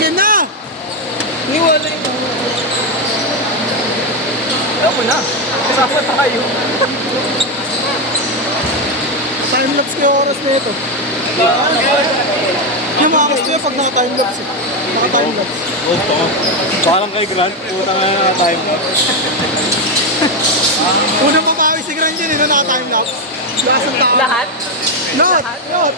Game na! Niwala yung... Alam mo na. Kasama tayo. Time-lapse ko yung oras na ito. Yung mga gusto yun pag naka-time-lapse. Naka-time-lapse. Opo. Parang kay Grant, pura nga naka-time-lapse. Unang mapawi si Grand yun, naka-time-lapse. Lakas ng tao. Lahat? Lahat! Lahat!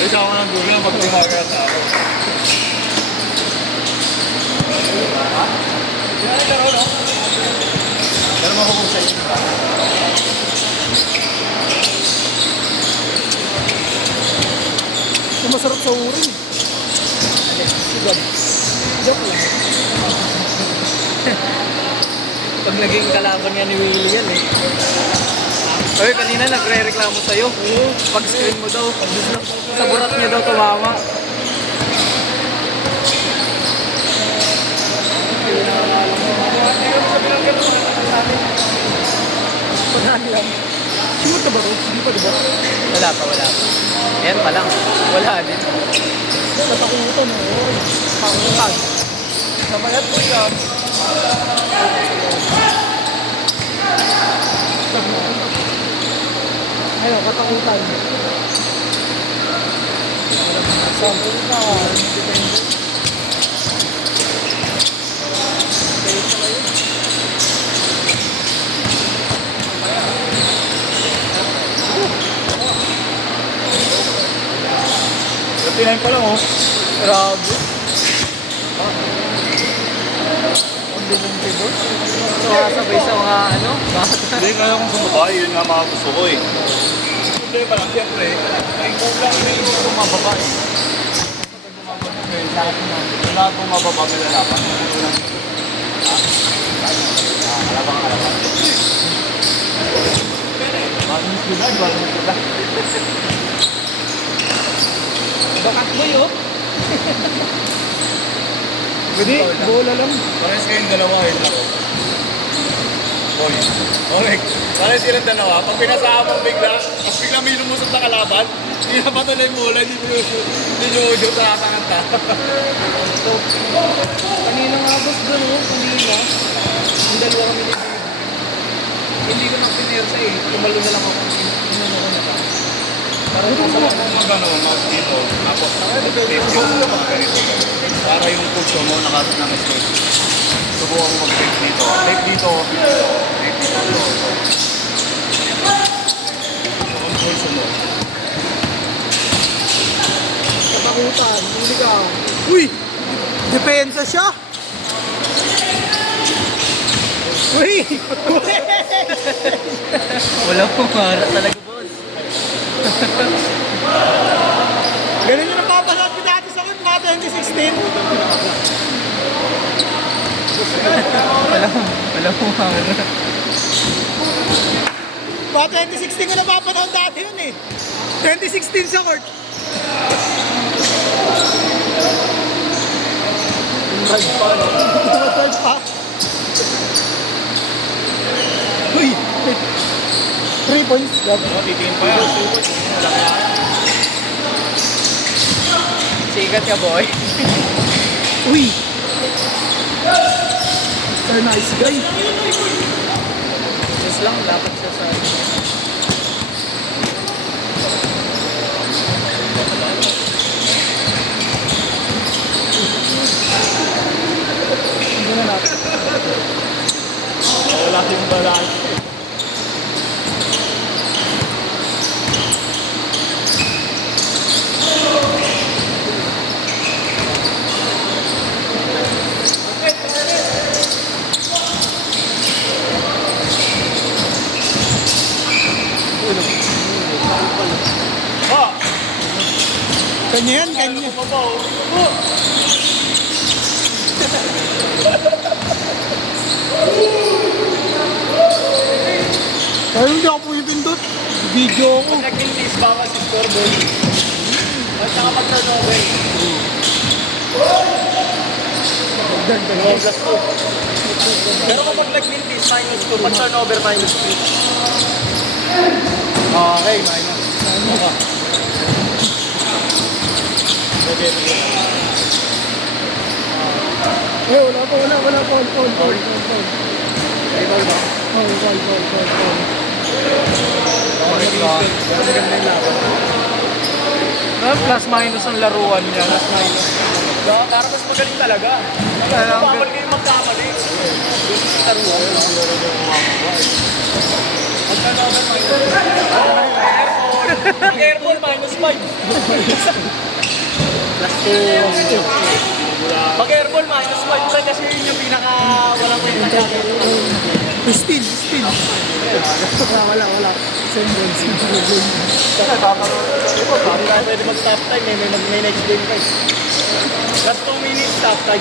Isa ako ng dulo pag tumaga sa ako. Pero mahuhog sa inyo. Yung masarap sa urin. Joke lang. Pag naging kalaban nga ni Willie yan eh. Oy, kanina nagre-reklamo sa'yo. Pag screen mo daw, sa burat niya daw tumama. Pagkaan lang. Sumot ka ba ro? Hindi pa diba? Wala pa. Ayan pa lang. Wala din. Natakutan mo. Pangutan. Namayat mo siya. Ayun, katakutan. Sample ka. Kapinahin pa lang oh. Grabe. Ang binunti doon. Sumasabay sa mga ano, bata. Hindi kaya kung sumabay, yun nga mga gusto ko eh. Hindi pa lang, siyempre, may kulang na yung bumababa eh. Lahat bumababa may lalaban. Alabang. Bagong sila. Bakat mo yun. Hindi, bola lang. Parehas kayong dalawa yun ako. Boy. Correct. Parehas silang dalawa. Pag pinasama mo bigla, pag bigla may lumusot na kalaban, hindi na patuloy mula, hindi nyo sa kakanta. Kanina nga boss doon oh, kanina. Ang dalawa kami ni David. Hindi ko nang pinersa eh. Tumalo na lang ako. Inano ko na pa. Parang masarap mo mag-ano, dito. Tapos, tape yung mga ganito. Para yung pulso mo nakasot ng scope. Subukan mo mag-tape dito. Tape dito. Tape dito. Ang pulso mo. Katakutan. Hindi ka. Uy! Depensa siya! Uy! Wala po mara talaga boss. Ganun yung napapasat ko dati sa mga 2016. Wala po mara. Mga 2016 ko napapanood dati yun eh. 2016 sa court. Tumagpag pa. Uy! 3 points. Titingin pa yan. Sikat ka boy. Uy! Sir, nice guy. Just lang, dapat siya sa... Hindi na natin. Wala yung balance. Kanya yan, kanya. Kaya hindi ako pumipindot. Video ako. Nag-intis bawal si scoreboard. At saka mag-turnover. Plus 2. Pero kapag nag-intis, minus 2. Pag-turnover, minus 3. Okay, minus. Wala pa. Foul. Rival ba? Foul. Plus minus ang laruan niya. Plus minus. Para mas magaling talaga. Kaya ang Bawal kayo magkamali. Laruan. Mag-airball minus 5. plus 2. Mag-airball minus 5 lang kasi yun yung pinaka walang may nagyari. Still. Wala. Send goal. Hindi tayo pwede mag-stop time eh. May next game pa eh. Last 2 minutes stop time.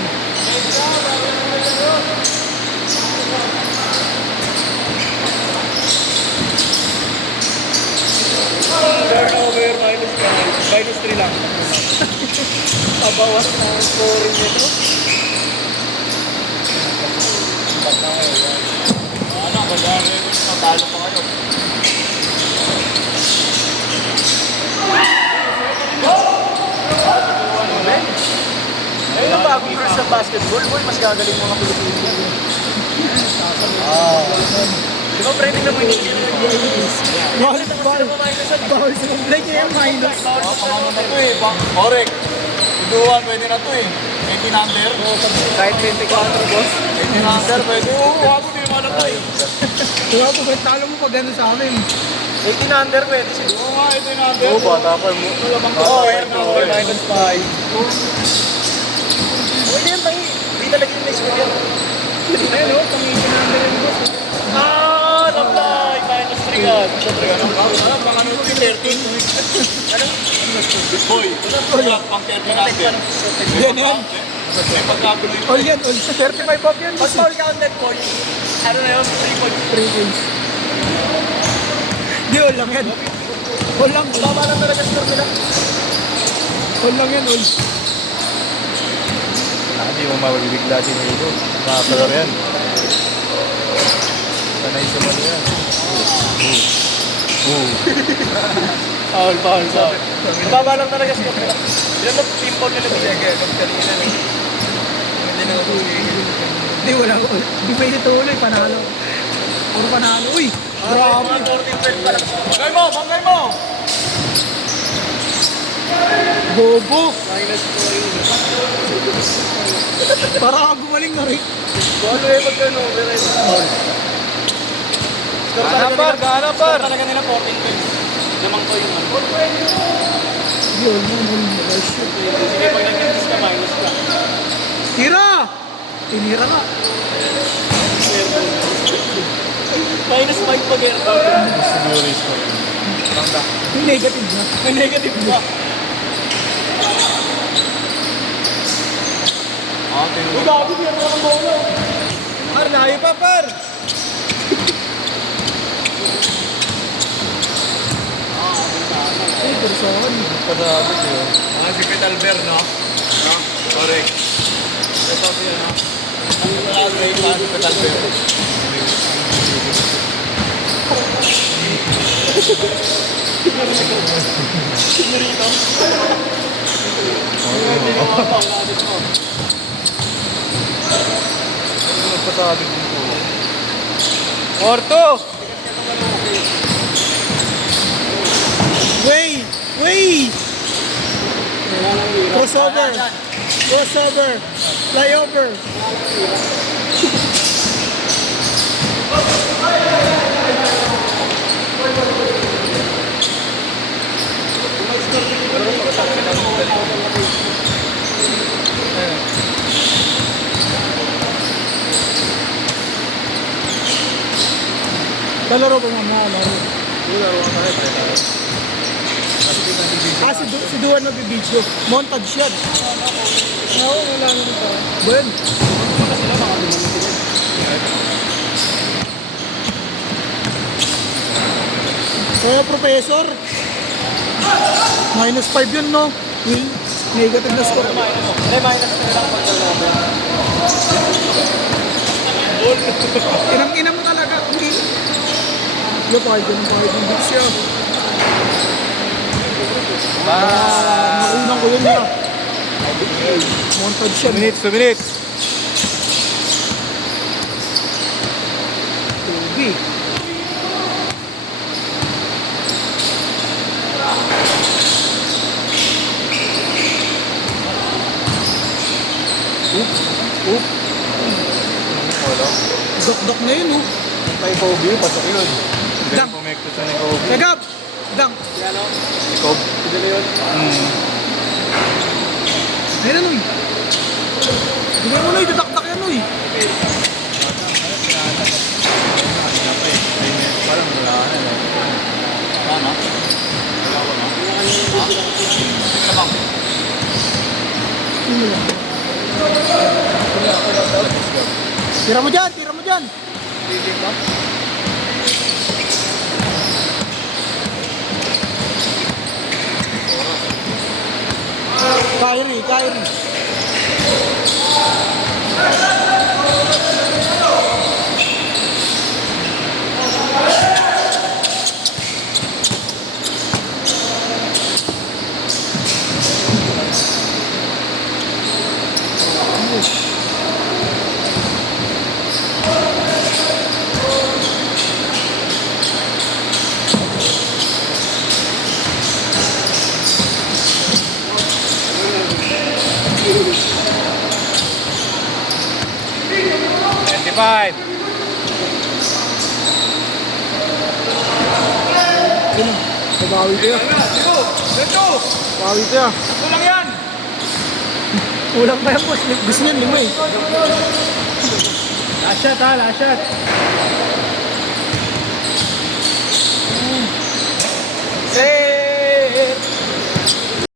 Turnover minus 3 lang. Pabawas na ang scoring nito. Ano, kagari. Matalo pa kayo. Ayun ang bagong rules sa basketball. Boy, mas gagaling mga Pilipino. Di ba pwede naman yung Bawal sa play niya yung minus. Pangano na to eh. Correct. Iduan, pwede na to eh. 18 under. kahit 24 boss? 18 under, pwede. Oo, ako din naman na to eh. Diba po, talo mo pag gano'n sa amin. 18 under pwede siya. Oo nga, 18 under. Oo, bata pa mo. Oo, minus 5. Pwede yan, tangi. Hindi talaga yung next yan. Ayun o, pang-18 number yung boss. Naplay! Minus 3 ka. Ano, pang ano to, 13? Ano? Boy, pang 13 under. Yan. May pagkagulo yun. All yan. 35 off yan. Mas foul counted po. Ano na yun? 3 points. 3 points. Di, all lang yan. All lang. Baba lang talaga score nila. All lang yan, all. Hindi mo mabibigla si Milo. Makakalaro yan. Sanay sa mali yan. Foul. Baba lang talaga score nila. Ilan ba team foul nila binigay? Kanina eh. Hindi na ako Di, wala. Di pwede tuloy. Panalo. Puro panalo. Uy! Grabe. Mga 14-12 pa lang. Bangay mo! Bobo. Minus 4. Para ka gumaling na rin. Ano eh, mag-turnover eh. Gana par! Talaga nila 14-12. Lamang ko yung ano. Yun, all. Shoot. Sige, pag nag-miss ka, minus ka. Tira! Tinira ka. Minus 5 pag-airball. Siguro is ko. Yung negative na. May negative ba? Uy, bago niya naman ang bola. Par, layo pa, par! Ay, person. Padabi siya. Si Petalber, no? No? Correct. Ito siya, no? Ang nakagrade pa si Petalber. Padabi din po. Orto! Way! Crossover! Flyover! Lalaro ba mga laro? Si Duan nag-video. Montage yan. Oo, wala naman pa. Ben. Kaya professor, minus 5 yun, no? Negative na score. Minus na lang pag-turnover. Inang-ina mo talaga. Hindi. Yung part yung beats siya. Nakunan ko yun na. Montage siya. 2 minutes, 2 minutes. Tugi. Oop. Wala. Dok-dok na yun, oh. Kay Kobe, pasok yun. Hindi Dang. pumekto sa ni Kobe. Tegap! Dang! Si Kobe. Hindi na yun. Ayun na, Noy. Bigyan mo, Noy. Tatak-tak yan, Noy. Parang wala na. Tama? Wala ko na. Tira mo dyan, tira mo dyan. Kyrie. Five. Yun, nabawi ko yan. Bawi ko yan. Kulang yan! Kulang pa yan, boss. Gusto niyan, 5 eh. Last shot ha, last shot. Hey!